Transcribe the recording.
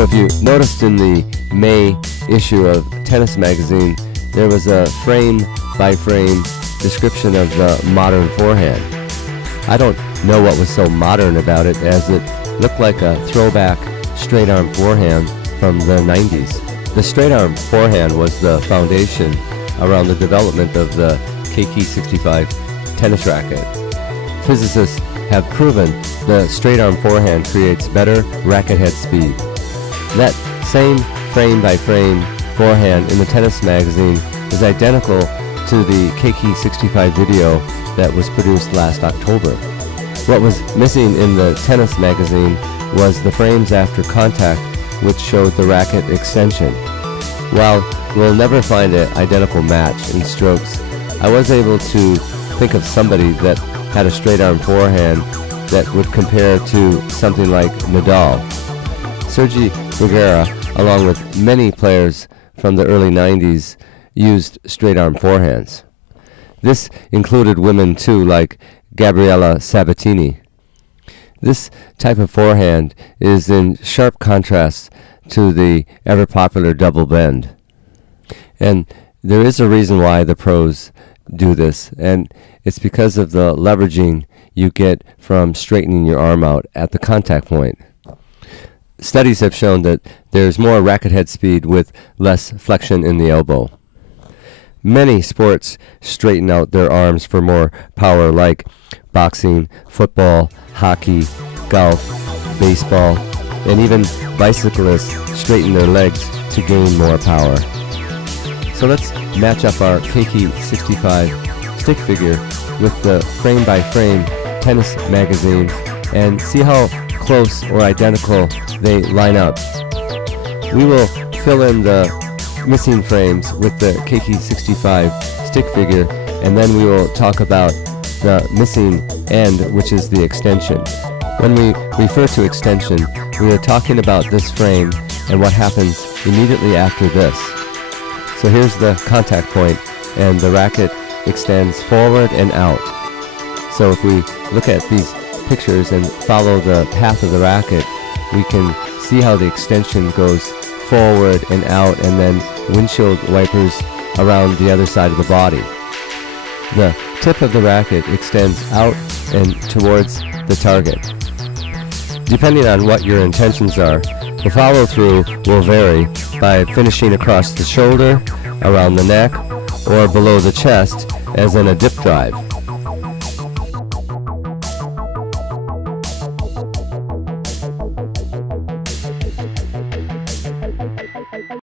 So if you noticed in the May issue of Tennis Magazine, there was a frame-by-frame description of the modern forehand. I don't know what was so modern about it, as it looked like a throwback straight-arm forehand from the 90s. The straight-arm forehand was the foundation around the development of the KK65 tennis racket. Physicists have proven the straight-arm forehand creates better racket head speed. That same frame-by-frame forehand in the Tennis Magazine is identical to the KK65 video that was produced last October. What was missing in the Tennis Magazine was the frames after contact, which showed the racket extension. While we'll never find an identical match in strokes, I was able to think of somebody that had a straight-arm forehand that would compare to something like Nadal. Sergi Rivera, along with many players from the early 90s, used straight-arm forehands. This included women too, like Gabriella Sabatini. This type of forehand is in sharp contrast to the ever-popular double bend. And there is a reason why the pros do this, and it's because of the leveraging you get from straightening your arm out at the contact point. Studies have shown that there's more racket head speed with less flexion in the elbow. Many sports straighten out their arms for more power, like boxing, football, hockey, golf, baseball, and even bicyclists straighten their legs to gain more power. So let's match up our KK65 stick figure with the frame-by-frame Tennis Magazine and see how close or identical they line up. We will fill in the missing frames with the KK65 stick figure, and then we will talk about the missing end, which is the extension. When we refer to extension, we are talking about this frame and what happens immediately after this. So here's the contact point, and the racket extends forward and out. So if we look at these pictures and follow the path of the racket, we can see how the extension goes forward and out, and then windshield wipers around the other side of the body. The tip of the racket extends out and towards the target. Depending on what your intentions are, the follow-through will vary by finishing across the shoulder, around the neck, or below the chest, as in a dip drive.